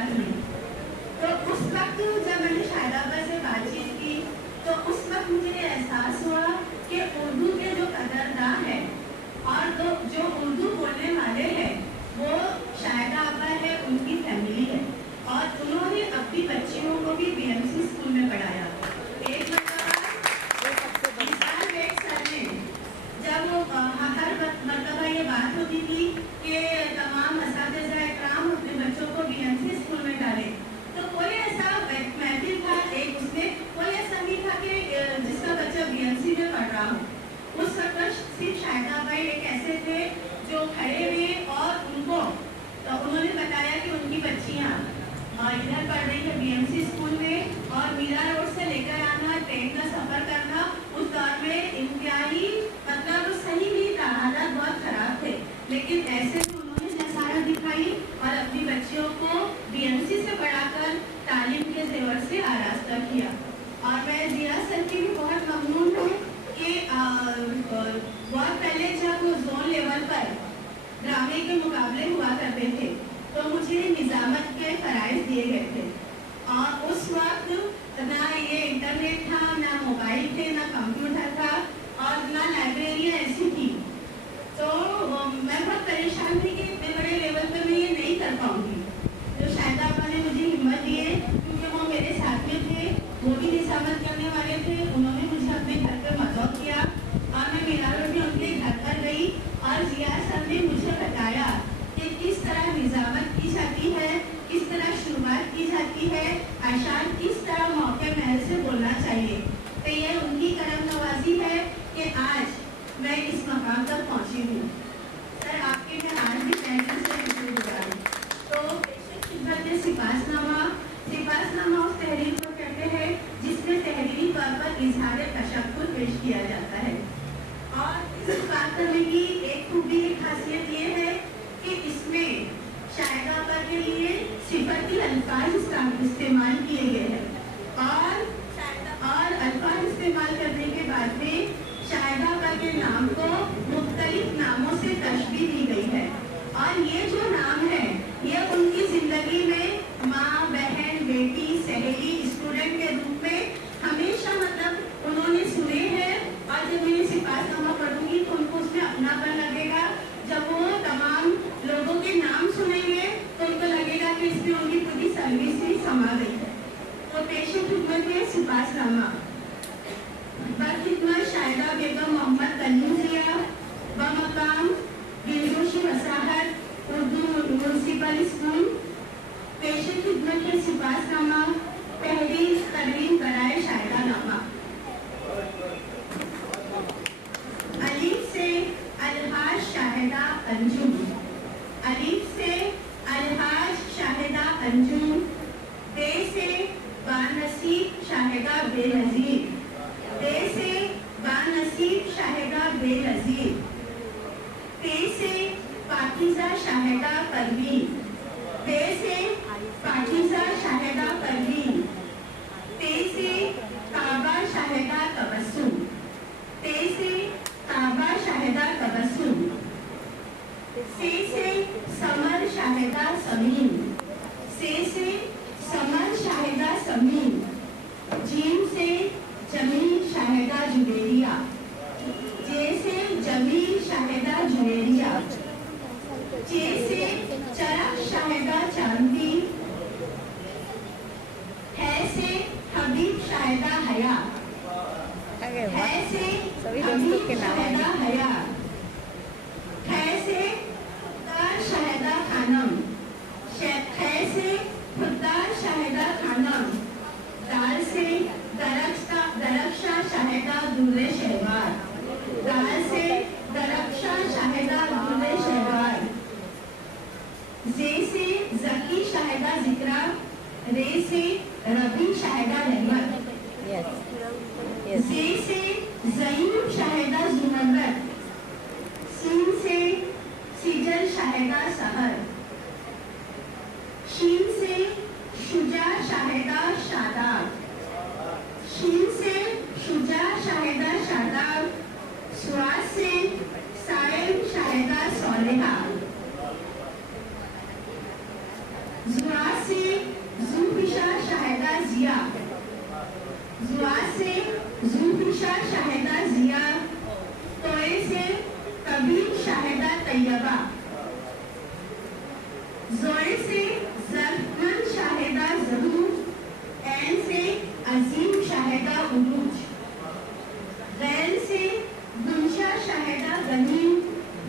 शुरुआत हुई। तो उस वक्त जब मैंने शायदाबा से बातचीत की तो उस वक्त मुझे एहसास हुआ कि उर्दू के जो कदरदान है और जो उर्दू बोलने वाले हैं वो शायदाबा है, उनकी फैमिली है और उन्होंने अपनी बच्चियों को भी बीएमसी स्कूल में पढ़ाया। एक जब हर मरतबा ये बात होती थी कि तमाम असातिज़ा इकराम अपने बच्चों को बीएमसी स्कूल में डालें, तो कोई ऐसा महफिल था एक उसमें कोई ऐसा नहीं था कि जिसका बच्चा बीएमसी में पढ़ रहा हो। उस वक्त सिर्फ शायदाबा एक ऐसे थे जो खड़े हुए और उनको तो उन्होंने बताया कि उनकी बच्चियाँ इधर पढ़ रही है बीएमसी स्कूल में और मीरा रोड से लेकर आना, ट्रेन का सफ़र करना उस दौर में इंतहाई मतलब सही नहीं था, हालात बहुत खराब थे, लेकिन ऐसे तो उन्होंने जसारत दिखाई और अपनी बच्चियों को बीएमसी से पढ़ाकर तालीम के जेवर से आरास्ता किया। और मैं जिया सर की भी बहुत ममनून हूँ कि बहुत पहले जब जोन लेवल पर ड्रामे के मुकाबले हुआ करते थे तो मुझे निज़ामत के फ़राइज़ दिए गए थे और उस वक्त ना ये इंटरनेट था, ना मोबाइल थे, ना कंप्यूटर था और ना लाइब्रेरियाँ ऐसी थी। तो मैं बहुत परेशान थी कि इतने बड़े लेवल पर मैं ये नहीं कर पाऊँगी। तो शायदाबा ने मुझे हिम्मत दी है क्योंकि वो मेरे साथ में थे, वो भी निज़ामत करने वाले थे, उन्होंने मुझे अपने घर पर मदद किया और मैं मीरा रोड में उनके घर पर गई और जिया सर ने मुझे बताया कि किस तरह निज़ामत की जाती है, किस तरह शुरुआत की जाती है, अशार किस तरह मौके महल से बोलना चाहिए। तो ये उनकी करम नवाजी है कि आज मैं इस मकाम तक पहुंची हूँ। सर आपके मैं आज भी तहरीर से शुरू हो रहा हूँ। तो खिदमत सिपासनामा उस तहरीर को कहते हैं जिसमें तहरीरी तौर पर इजहार तशक्कुर पेश किया जाता है और इस बात करने की एक खूबी एक खासियत ये है कि इसमें शायदाबा के लिए सिफती अल्फाज इस्तेमाल किए गए हैं और अल्फाज इस्तेमाल करने के बाद में शायदाबा के नाम को मुख्तलिफ नामों से तशबीह दी गई है और ये जो नाम है ये उनकी जिंदगी में माँ, बहन, बेटी, सहेली, स्टूडेंट के रूप में हमेशा मतलब उन्होंने सुने हैं और जब मैं सिपासनामा पढ़ूंगी तो उनको उसमें अपनापन लगेगा। जब वो तमाम लोगों के नाम सुनेंगे तो उनको लगेगा कि इसमें उनकी पूरी सर्विस ही समा गई है। तो पेशे खिदमत में सिपासनामा बदखिदमत शाहिदा बेगम मोहम्मद तन्वीज़िया बमकाम बिंदुशी वसाहत उर्दू म्यूनसिपल स्कूल। पेशे खिदमत में सिपासनामा पहली तदरीन बराए शाहिदानामा। अलीफ से अलहाज शाहिदा अंजुम, अलीफ से अलहाज शाहिदा अंजुम, बे से बानसीब शाहिदा बेनज़ीर, बे से बानसीब शाहिदा बेनज़ीर, पे से पाकीज़ा शाहिदा परवीन, पे से पाकीज़ा शाहिदा परवीन, पे से काबा शाहिदा तबस्सुम, पे से काबा शाहिदा तबस्सुम, से समर शाहिदा समीन, से समर शाहिदा समीन, जीम से जमील शाहिदा जुबेरिया, जे से जमील शाहिदा जुबेरिया, चे से चरक शाहिदा चांदी, है से हबीब शाहिदा हया, है से हबीब शाहिदा हया, है से खुद्दार शाहिदा खानम, है से खुद्दार शाहिदा खानम, दाल से दरख्शा शाहिदा दूरे शहवार, दाल से दरख्शा शाहिदा दूरे शहवार, जे से जकी शाहिदा जिक्रा, रे से रबी शाहिदा रहमत, जे से ज़ईम शाहिदा जुनरत, सीन से सिजल शाहिदा सहर, शीन से शुजा शाहिदा शादाब, शीन से शुजा शाहिदा शादाब, स्वाद से साइम शाहिदा सौलेहा, जुरात से जूफिशा शाहिदा जिया, जुआ से जूफिशा शाहिदा जिया, तोए से कबीर शाहिदा तैयबा, जोए से जरफमन शाहिदा जरूर, ऐन से अजीम शाहिदा उरूज, गैल से गुंशा शाहिदा गनीम,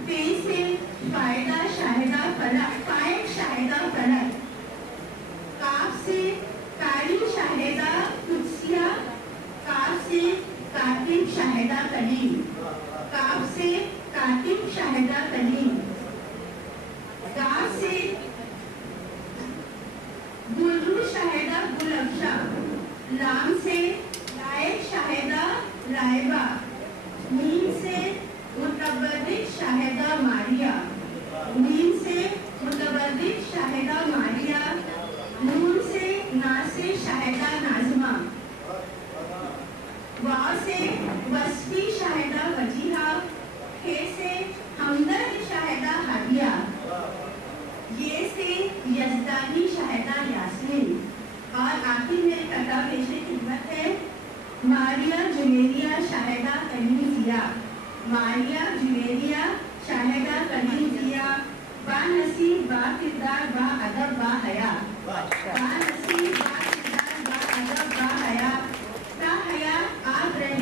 फे से फायदा शाहिदा फलक, फायक शाहिदा फलक, काफ से कारी शाहिदा कुदसिया, काफ से कातिब शाहिदा कलीम, काफ से कातिब शाहिदा कलीम, गाफ से गुलरू शाहिदा गुलअफशा, लाम से लायक शाहिदा लाइबा, मीम से मुतबर्रिक शाहिदा मारिया, मीम से मुतबर्रिक शाहिदा मारिया, नून से नासिर शाहिदा नाज़मा, वाव से वस्फी शाहिदा वजीहा, खे से हमदर्द शाहिदा हादिया, ये से यज़दानी शाहिदा यास्मीन। और आखिर में कथा पेश खिदमत है मारिया जुवेरिया शाहिदा कलीम जिया, मारिया जुवेरिया शाहिदा कलीम जिया, बानसीब बाकिरदार बा अदब बा हया, बानसीब बाकिरदार बा अदब बा हया, ता हया आग रहे